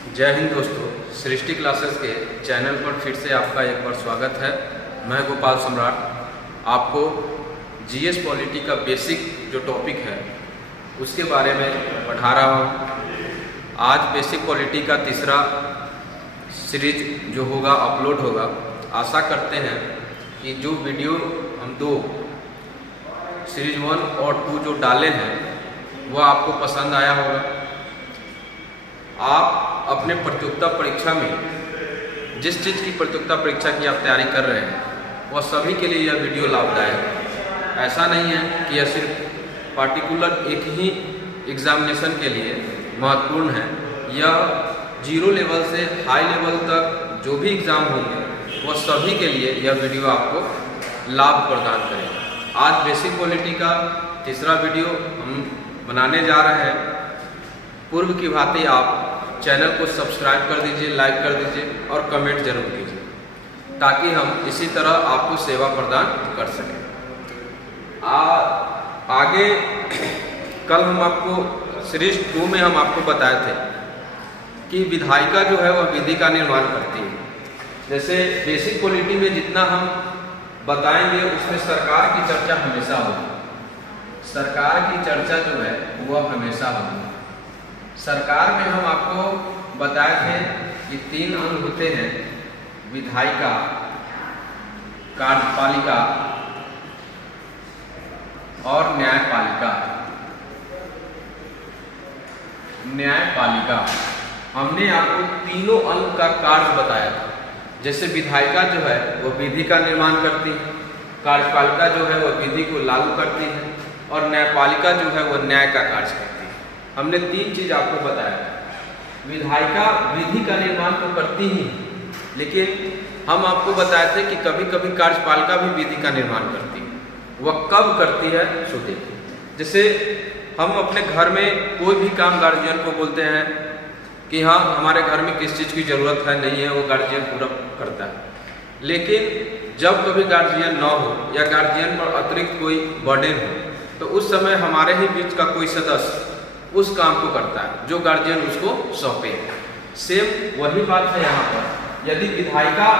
जय हिंद दोस्तों, सृष्टि क्लासेस के चैनल पर फिर से आपका एक बार स्वागत है। मैं गोपाल सम्राट आपको जीएस पॉलिटी का बेसिक जो टॉपिक है उसके बारे में पढ़ा रहा हूँ। आज बेसिक पॉलिटी का तीसरा सीरीज जो होगा अपलोड होगा। आशा करते हैं कि जो वीडियो हम दो सीरीज 1 और 2 जो डाले हैं वह आपको पसंद आया होगा। आप अपने प्रतियोगिता परीक्षा में जिस चीज़ की प्रतियोगिता परीक्षा की आप तैयारी कर रहे हैं वह सभी के लिए यह वीडियो लाभदायक है। ऐसा नहीं है कि यह सिर्फ पार्टिकुलर एक ही एग्जामिनेशन के लिए महत्वपूर्ण है। यह जीरो लेवल से हाई लेवल तक जो भी एग्ज़ाम होंगे वह सभी के लिए यह वीडियो आपको लाभ प्रदान करेगा। आज बेसिक पॉलिटी का तीसरा वीडियो हम बनाने जा रहे हैं। पूर्व की भांति आप चैनल को सब्सक्राइब कर दीजिए, लाइक कर दीजिए और कमेंट जरूर कीजिए ताकि हम इसी तरह आपको सेवा प्रदान कर सकें। आगे कल हम आपको सीरीज 2 में हम आपको बताए थे कि विधायिका जो है वह विधि का निर्माण करती है। जैसे बेसिक पॉलिटी में जितना हम बताएंगे उसमें सरकार की चर्चा हमेशा होगी। सरकार की चर्चा जो है वह हमेशा होगी। सरकार में हम आपको बताए थे कि 3 अंग होते हैं: विधायिका, कार्यपालिका और न्यायपालिका। न्यायपालिका हमने आपको तीनों अंग का कार्य बताया था। जैसे विधायिका जो है वह विधि का निर्माण करती है, कार्यपालिका जो है वह विधि को लागू करती है और न्यायपालिका जो है वह न्याय का कार्य करती है। हमने 3 चीज आपको बताया। विधायिका विधि का निर्माण तो करती ही, लेकिन हम आपको बताए थे कि कभी कभी कार्यपालिका भी विधि का निर्माण करती है। वह कब करती है सो देखिए। जैसे हम अपने घर में कोई भी काम गार्जियन को बोलते हैं कि हाँ हमारे घर में किस चीज़ की ज़रूरत है, नहीं है, वो गार्जियन पूरा करता है। लेकिन जब कभी गार्जियन न हो या गार्जियन पर अतिरिक्त कोई बर्डन हो तो उस समय हमारे ही बीच का कोई सदस्य उस काम को करता है जो गार्जियन उसको सौंपे। सेम वही बात है यहाँ पर। यदि विधायिका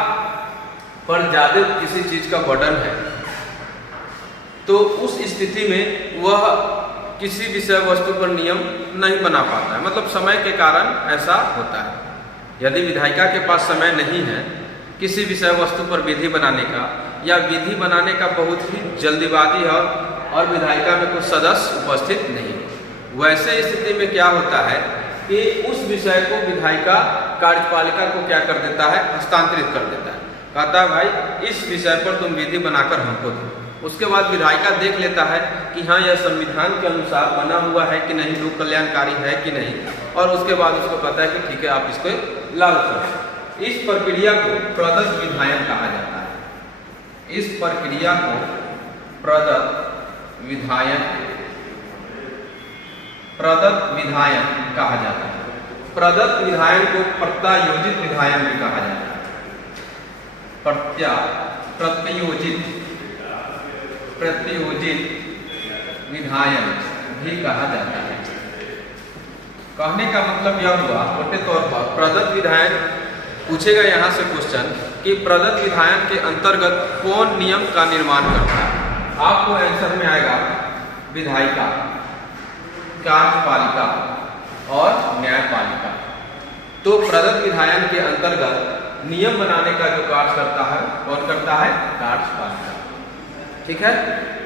पर ज़्यादा किसी चीज़ का बर्डन है तो उस स्थिति में वह किसी विषय वस्तु पर नियम नहीं बना पाता है। मतलब समय के कारण ऐसा होता है। यदि विधायिका के पास समय नहीं है किसी विषय वस्तु पर विधि बनाने का, या विधि बनाने का बहुत ही जल्दीबाजी है और विधायिका में कोई सदस्य उपस्थित नहीं, वैसे स्थिति में क्या होता है कि उस विषय को विधायिका कार्यपालिका को क्या कर देता है, हस्तांतरित कर देता है। कहता है भाई इस विषय पर तुम विधि बनाकर हमको दो। उसके बाद विधायिका देख लेता है कि हाँ यह संविधान के अनुसार बना हुआ है कि नहीं, लोक कल्याणकारी है कि नहीं, और उसके बाद उसको कहता है कि ठीक है आप इसको लागू करो। इस प्रक्रिया को प्रदत्त विधायन कहा जाता है। इस प्रक्रिया को प्रदत्त विधायन कहा जाता है। प्रदत्त विधायन को प्रत्यायोजित विधायन भी कहा जाता है। प्रत्यायोजित विधायन भी कहा जाता है। कहने का मतलब यह हुआ मोटे तौर पर प्रदत्त विधायन पूछेगा यहाँ से क्वेश्चन कि प्रदत्त विधायन के अंतर्गत कौन नियम का निर्माण करता है। आपको आंसर में आएगा विधायिका, कार्यपालिका और न्यायपालिका। तो प्रदत्त विधायन के अंतर्गत नियम बनाने का जो कार्य करता है कौन करता है, कार्यपालिका। ठीक है,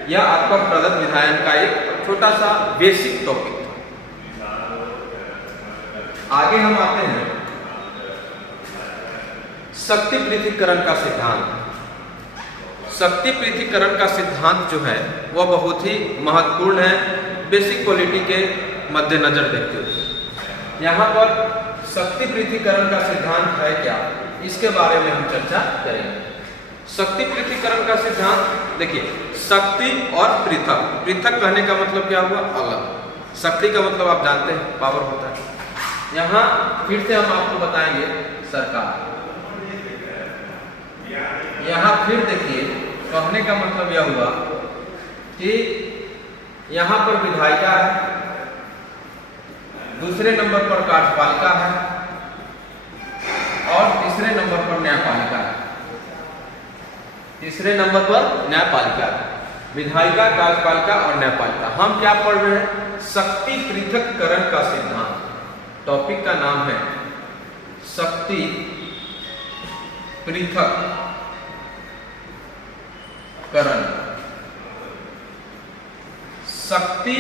यह आपका प्रदत्त विधायन का एक छोटा सा बेसिक टॉपिक था। आगे हम आते हैं शक्ति पृथक्करण का सिद्धांत। शक्ति पृथक्करण का सिद्धांत जो है वह बहुत ही महत्वपूर्ण है बेसिक पॉलिटी के मद्देनजर देखते हुए। यहाँ पर शक्ति पृथक्करण का सिद्धांत है क्या, इसके बारे में हम चर्चा करेंगे। शक्ति पृथक्करण का सिद्धांत देखिए, शक्ति और पृथक। पृथक कहने का मतलब क्या हुआ, अलग। शक्ति का मतलब आप जानते हैं पावर होता है। यहाँ फिर से हम आपको बताएंगे सरकार। यहाँ फिर देखिए कहने का मतलब यह हुआ कि यहाँ पर विधायिका है, दूसरे नंबर पर कार्यपालिका है, तीसरे नंबर पर न्यायपालिका है। तीसरे नंबर पर न्यायपालिका है, विधायिका, कार्यपालिका और न्यायपालिका। हम क्या पढ़ रहे हैं? शक्ति पृथक्करण का सिद्धांत। टॉपिक का नाम है शक्ति पृथक्करण। शक्ति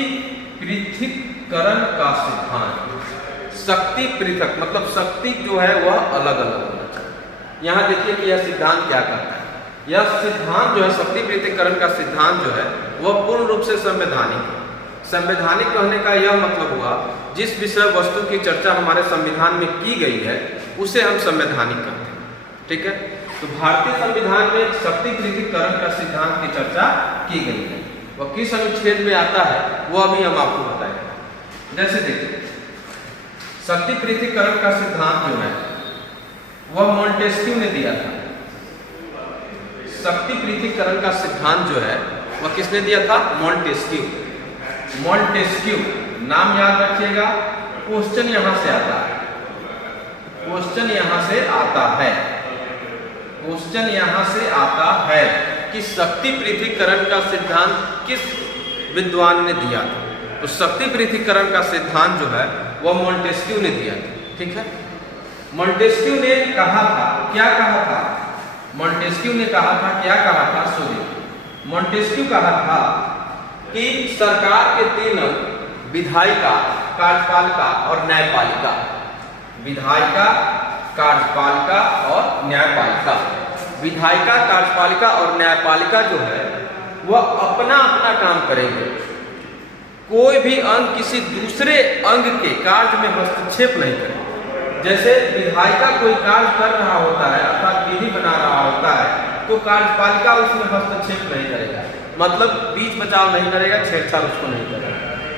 पृथक्करण का सिद्धांत। शक्ति पृथक मतलब शक्ति जो है वह अलग अलग होना चाहिए। यहां देखिए कि यह सिद्धांत क्या करता है। यह सिद्धांत जो है शक्ति पृथक्करण का सिद्धांत जो है वह पूर्ण रूप से संवैधानिक है। संवैधानिक कहने का यह मतलब हुआ जिस विषय वस्तु की चर्चा हमारे संविधान में की गई है उसे हम संवैधानिक कहते हैं। ठीक है, तो भारतीय संविधान में शक्ति पृथक्करण का सिद्धांत की चर्चा की गई है। वह किस अनुच्छेद में आता है वो अभी हम आपको बताएंगे। जैसे देखिए, शक्ति पृथक्करण का सिद्धांत जो है वह मॉन्टेस्क्यू ने दिया था। शक्ति पृथक्करण का सिद्धांत जो है वह किसने दिया था? मॉन्टेस्क्यू। मॉन्टेस्क्यू नाम याद रखिएगा। क्वेश्चन यहां से आता है, क्वेश्चन यहां से आता है, क्वेश्चन यहां से आता है कि शक्ति पृथक्करण का सिद्धांत किस विद्वान ने दिया था। तो शक्ति पृथक्करण का सिद्धांत जो है वह मॉन्टेस्क्यू ने दिया था। ठीक है, मॉन्टेस्क्यू ने कहा था, क्या कहा था? मॉन्टेस्क्यू ने कहा था, क्या कहा था? सुनिए, मॉन्टेस्क्यू कहा था कि सरकार के 3 अंग विधायिका, कार्यपालिका और न्यायपालिका। विधायिका, कार्यपालिका और न्यायपालिका। विधायिका, कार्यपालिका और न्यायपालिका जो है वह अपना अपना काम करेंगे। कोई भी अंग किसी दूसरे अंग के कार्य में हस्तक्षेप नहीं करेगा। जैसे विधायिका कोई कार्य कर रहा होता है अर्थात विधि बना रहा होता है तो कार्यपालिका उसमें हस्तक्षेप नहीं करेगा, मतलब बीच बचाव नहीं करेगा, छेड़छाड़ उसको नहीं करेगा।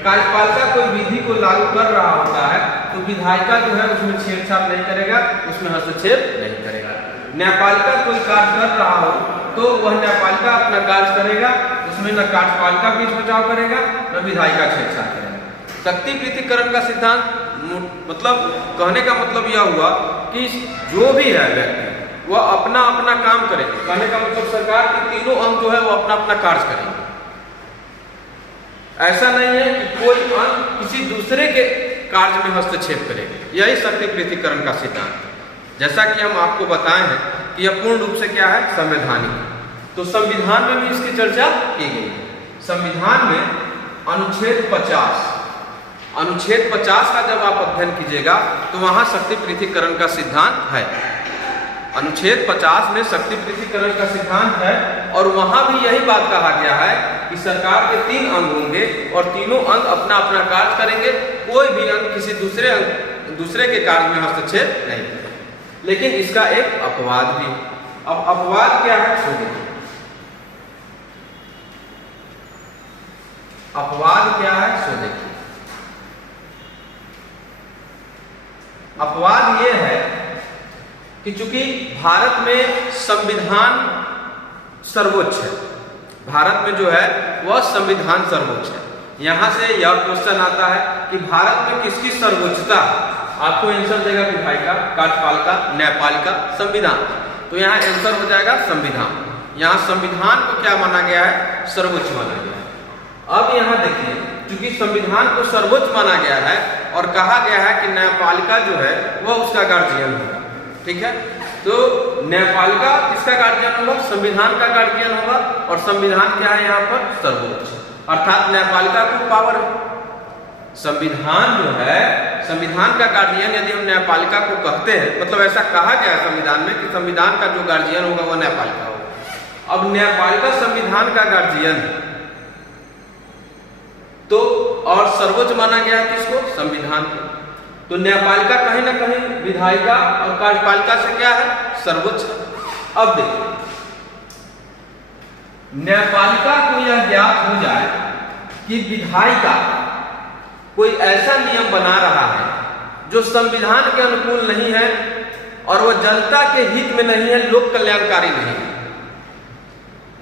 कार्यपालिका कोई विधि को लागू कर रहा होता है तो विधायिका जो है उसमें छेड़छाड़ नहीं करेगा, उसमें हस्तक्षेप नहीं करेगा। न्यायपालिका कोई कार्य कर रहा हो तो वह न्यायपालिका अपना कार्य करेगा, उसमें न कार्यपालिका बीच बचाव करेगा न विधायिका छेड़छाड़ करेगा। शक्ति पृथक्करण का सिद्धांत मतलब कहने का मतलब यह हुआ कि जो भी है व्यक्ति वह अपना अपना काम करेगा। कहने का मतलब सरकार के 3 अंग जो है वो अपना अपना कार्य करेंगे। ऐसा नहीं है कि कोई अंग किसी दूसरे के कार्य में हस्तक्षेप करेगा। यही शक्ति पृथक्करण का सिद्धांत है। जैसा कि हम आपको बताए हैं कि यह पूर्ण रूप से क्या है? संवैधानिक। तो संविधान में भी इसकी चर्चा की गई है। संविधान में अनुच्छेद 50 का जब आप अध्ययन कीजिएगा तो वहां शक्ति पृथक्करण का सिद्धांत है। अनुच्छेद 50 में शक्ति पृथक्करण का सिद्धांत है और वहां भी यही बात कहा गया है कि सरकार के 3 अंग होंगे और तीनों अंग अपना अपना कार्य करेंगे। कोई भी अंग किसी दूसरे के कार्य में हस्तक्षेप नहीं करेगा। लेकिन इसका एक अपवाद भी। अब अपवाद क्या है? सुनिए, अपवाद क्या है? सुनिए, अपवाद यह है कि चूंकि भारत में संविधान सर्वोच्च है, भारत में जो है वह संविधान सर्वोच्च है। यहां से यह क्वेश्चन आता है कि भारत में किसकी सर्वोच्चता? आपको आंसर देगा विधायिका, कार्यपालिका, न्यायपालिका, संविधान। तो यहाँ आंसर हो जाएगा संविधान। यहाँ संविधान को क्या माना गया है? सर्वोच्च माना गया है। अब यहाँ देखिए, चूंकि संविधान को सर्वोच्च माना गया है और कहा गया है कि न्यायपालिका जो है वह उसका गार्जियन होगा। ठीक है, तो न्यायपालिका किसका गार्जियन होगा? संविधान का गार्जियन होगा। और संविधान क्या है यहाँ पर? सर्वोच्च, अर्थात न्यायपालिका को पावर। संविधान जो है, संविधान का गार्जियन यदि हम न्यायपालिका को कहते हैं, मतलब ऐसा कहा गया है संविधान में कि संविधान का जो गार्जियन होगा वह न्यायपालिका होगा। अब न्यायपालिका संविधान का गार्जियन है तो और सर्वोच्च माना गया है किसको? संविधान को। तो न्यायपालिका कहीं ना कहीं विधायिका और कार्यपालिका से क्या है? सर्वोच्च। अब देखिए, न्यायपालिका को यह ज्ञात हो जाए कि विधायिका कोई ऐसा नियम बना रहा है जो संविधान के अनुकूल नहीं है और वह जनता के हित में नहीं है, लोक कल्याणकारी नहीं है।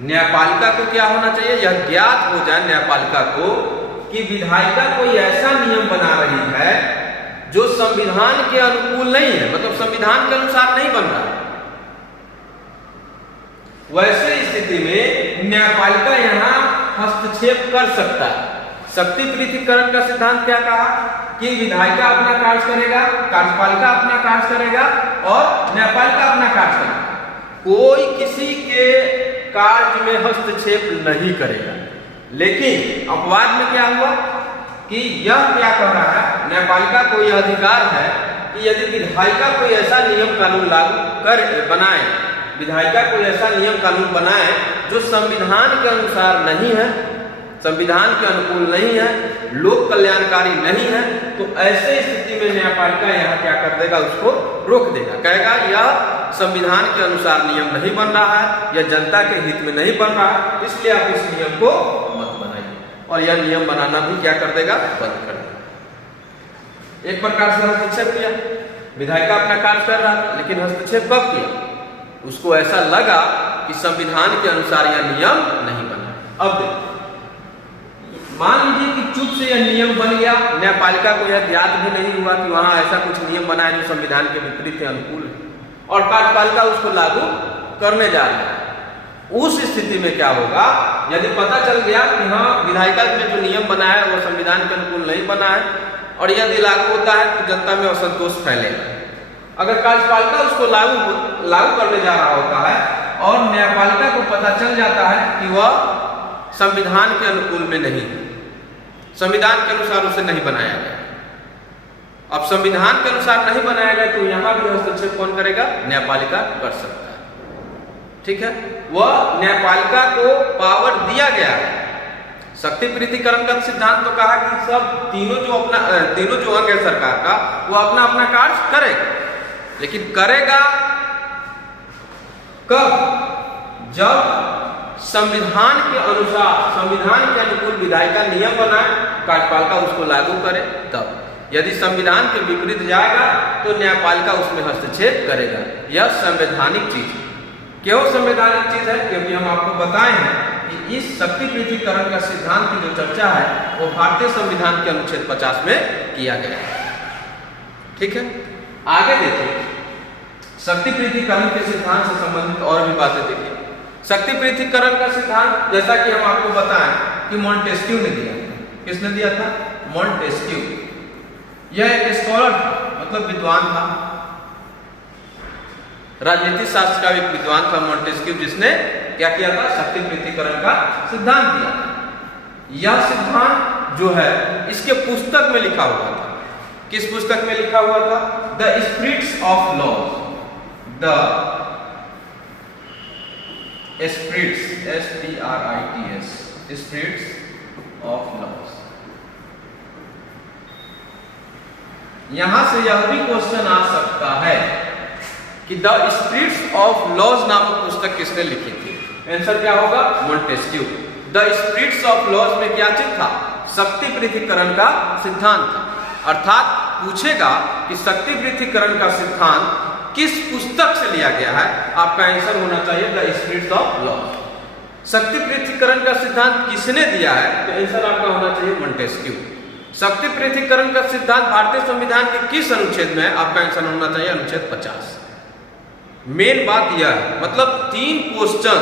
न्यायपालिका को क्या होना चाहिए? यह ज्ञात हो जाए न्यायपालिका को कि विधायिका कोई ऐसा नियम बना रही है जो संविधान के अनुकूल नहीं है, मतलब संविधान के अनुसार नहीं बन रहा है, वैसे स्थिति में न्यायपालिका यहाँ हस्तक्षेप कर सकता है। शक्ति पृथक्करण का सिद्धांत क्या कहा कि विधायिका अपना कार्य करेगा, कार्यपालिका अपना कार्य करेगा और न्यायपालिका अपना कार्य करेगा। कोई किसी के कार्य में हस्तक्षेप नहीं करेगा। लेकिन अपवाद में क्या हुआ कि यह क्या कह रहा है, न्यायपालिका को यह अधिकार है कि यदि विधायिका कोई ऐसा नियम कानून लागू कर बनाए, विधायिका कोई ऐसा नियम कानून बनाए जो संविधान के अनुसार नहीं है, संविधान के अनुकूल नहीं है, लोक कल्याणकारी नहीं है, तो ऐसे स्थिति में न्यायपालिका यहाँ क्या कर देगा, उसको रोक देगा। कहेगा यह संविधान के अनुसार नियम नहीं बन रहा है, यह जनता के हित में नहीं बन रहा है, इसलिए आप इस नियम को मत बनाइए। और यह नियम बनाना भी क्या कर देगा, बंद कर देगा। एक प्रकार से हस्तक्षेप किया, विधायिका अपना कार्य कर रहा था, लेकिन हस्तक्षेप कब किया, उसको ऐसा लगा कि संविधान के अनुसार यह नियम नहीं बना। अब देखिए, मान लीजिए कि चुप से यह नियम बन गया, न्यायपालिका को यह ज्ञात भी नहीं हुआ कि वहां ऐसा कुछ नियम बना है जो संविधान के विपरीत है, अनुकूल है, और कार्यपालिका उसको लागू करने जा रहा है। उस स्थिति में क्या होगा, यदि पता चल गया कि हाँ विधायिका में जो नियम बना है वो संविधान के अनुकूल नहीं बना है और यदि लागू होता है तो जनता में असंतोष फैलेगा। अगर कार्यपालिका उसको लागू करने जा रहा होता है और न्यायपालिका को पता चल जाता है कि वह संविधान के अनुकूल में नहीं, संविधान के अनुसार उसे नहीं बनाया गया, अब संविधान के अनुसार नहीं बनाया गया, तो यहां भी हस्तक्षेप कौन करेगा, न्यायपालिका कर सकता है। ठीक है, वह न्यायपालिका को पावर दिया गया है। शक्ति पृथक्करण का सिद्धांत तो कहा कि सब तीनों जो अंग है सरकार का, वो अपना अपना कार्य करेगा, लेकिन करेगा कब, जब संविधान के अनुसार, संविधान के अनुकूल विधायिका नियम बनाए, कार्यपालिका उसको लागू करे तब। यदि संविधान के विपरीत जाएगा तो न्यायपालिका उसमें हस्तक्षेप करेगा। यह संवैधानिक चीज है। क्यों संवैधानिक चीज है, क्योंकि हम आपको बताए हैं कि इस शक्ति पृथक्करण का सिद्धांत की जो चर्चा है वो भारतीय संविधान के अनुच्छेद 50 में किया गया है। ठीक है, आगे देखिए, शक्ति पृथक्करण के सिद्धांत से संबंधित और भी बातें देखिए। शक्ति पृथक्करण का सिद्धांत जैसा कि हम आपको बताएं कि मॉन्टेस्क्यू ने दिया। किसने दिया था, मॉन्टेस्क्यू। यह एक स्कॉलर था, मतलब विद्वान था, राजनीति शास्त्र का एक विद्वान था मॉन्टेस्क्यू, जिसने क्या किया था, शक्ति पृथक्करण का सिद्धांत दिया। यह सिद्धांत जो है इसके पुस्तक में लिखा हुआ था। किस पुस्तक में लिखा हुआ था, the spirits of laws, the spirits, SPRITS, spirits of laws. यहां से यह भी क्वेश्चन आ सकता है कि द स्पिरिट्स ऑफ लॉज नामक पुस्तक किसने लिखी थी। आंसर क्या होगा, Montesquieu. The spirits of laws में क्या चीज था, शक्ति पृथक्करण का सिद्धांत था। अर्थात पूछेगा कि शक्ति पृथक्करण का सिद्धांत किस पुस्तक से लिया गया है, आपका आंसर होना चाहिए द स्पिरिट्स ऑफ लॉज। शक्ति पृथक्करण का सिद्धांत किसने दिया है, तो आंसर आपका होना चाहिए मॉन्टेस्क्यू। शक्ति पृथक्करण का सिद्धांत भारतीय संविधान के किस अनुच्छेद में है, आपका आंसर होना चाहिए अनुच्छेद 50। मेन बात यह है, मतलब 3 क्वेश्चन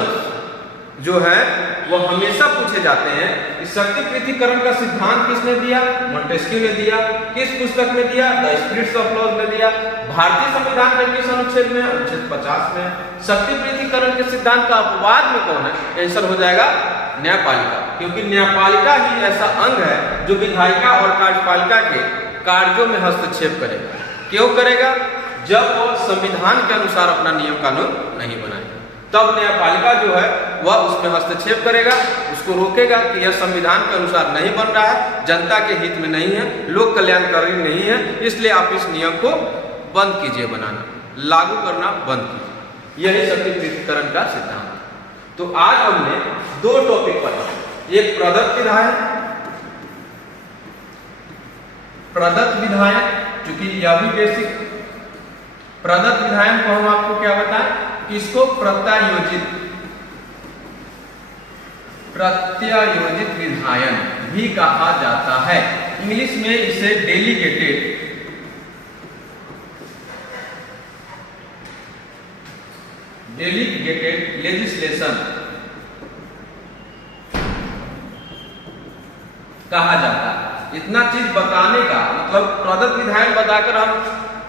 जो है वो हमेशा पूछे जाते हैं कि शक्ति पृथक्करण का सिद्धांत किसने दिया, मॉन्टेस्क्यू ने दिया। किस पुस्तक में दिया, द स्पिरिट्स ऑफ लॉज में दिया। भारतीय संविधान के किस अनुच्छेद में, अनुच्छेद 50 में। शक्ति पृथक्करण के सिद्धांत का अपवाद में कौन है, आंसर हो जाएगा न्यायपालिका, क्योंकि न्यायपालिका ही ऐसा अंग है जो विधायिका और कार्यपालिका के कार्यों में हस्तक्षेप करेगा। क्यों करेगा, जब वो संविधान के अनुसार अपना नियम कानून नहीं बनाएगा, तब न्यायपालिका जो है वह उसमें हस्तक्षेप करेगा, उसको रोकेगा कि यह संविधान के अनुसार नहीं बन रहा है, जनता के हित में नहीं है, लोक कल्याणकारी नहीं है, इसलिए आप इस नियम को बंद कीजिए, बनाना, लागू करना बंद कीजिए। यही शक्ति पृथक्करण का सिद्धांत। तो आज हमने 2 टॉपिक पढ़ा, एक प्रदत्त विधायक, प्रदत्त विधायक, क्योंकि यह भी बेसिक। प्रदत्त विधायक को हम आपको क्या बताएं कि इसको प्रत्यायोजित विधायन भी कहा जाता है। इंग्लिश में इसे डेलीगेटेड डेलीगेटेड लेजिस्लेशन कहा जाता है। इतना चीज बताने का मतलब प्रदत्त विधायन बताकर हम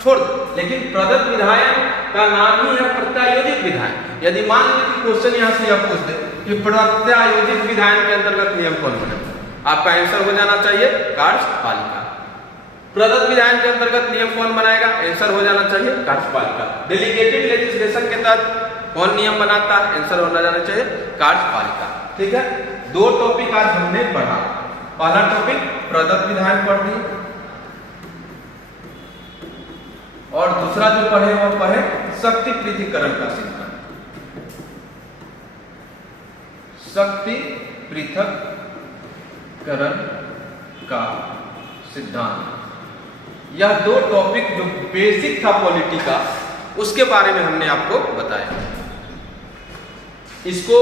छोड़ दें, लेकिन प्रदत्त विधायन का नाम ही है प्रत्यायोजित विधायन। यदि मान लीजिए कि क्वेश्चन यहाँ से यह पूछ दे कि प्रत्यायोजित विधायन के अंतर्गत नियम कौन बनेगा, आपका आंसर हो जाना चाहिए कार्यपालिका। प्रदत्त विधायन के अंतर्गत नियम कौन बनाएगा, आंसर हो जाना चाहिए कार्यपालिका। डेलीगेटेड लेजिस्लेशन के तहत कौन नियम बनाता है, आंसर होना जाना चाहिए कार्यपालिका। ठीक है, दो टॉपिक आज हमने पढ़ा। पहला टॉपिक प्रदत्त विधायन पढ़ ली और दूसरा जो पढ़े वो पढ़े शक्ति पृथक्करण का सिद्धांत। शक्ति पृथक्करण का सिद्धांत, यह दो टॉपिक जो बेसिक था पॉलिटी का, उसके बारे में हमने आपको बताया। इसको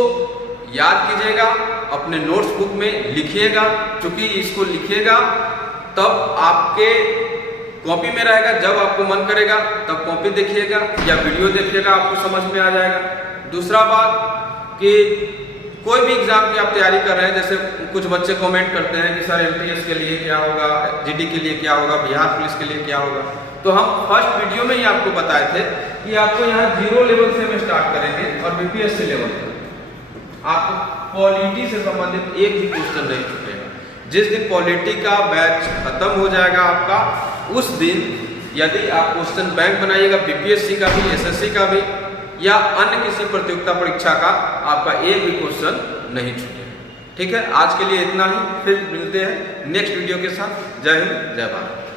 याद कीजिएगा, अपने नोट्स बुक में लिखिएगा, क्योंकि इसको लिखिएगा तब आपके कॉपी में रहेगा। जब आपको मन करेगा तब कॉपी देखिएगा या वीडियो देखिएगा, आपको समझ में आ जाएगा। दूसरा बात कि कोई भी एग्जाम की आप तैयारी कर रहे हैं, जैसे कुछ बच्चे कमेंट करते हैं कि सर एमटीएस के लिए क्या होगा, जीडी के लिए क्या होगा, बिहार पुलिस के लिए क्या होगा, तो हम फर्स्ट वीडियो में ही आपको बताए थे कि आपको यहाँ 0 लेवल से हम स्टार्ट करेंगे और बीपीएससी लेवल पर आपको पॉलिटी से संबंधित एक भी क्वेश्चन नहीं छूटेगा। जिस दिन पॉलिटी का बैच खत्म हो जाएगा आपका, उस दिन यदि आप क्वेश्चन बैंक बनाइएगा बीपीएससी का भी, एसएससी का भी या अन्य किसी प्रतियोगिता परीक्षा का, आपका एक भी क्वेश्चन नहीं छूटेगा। ठीक है, आज के लिए इतना ही, फिर मिलते हैं नेक्स्ट वीडियो के साथ। जय हिंद, जय भारत।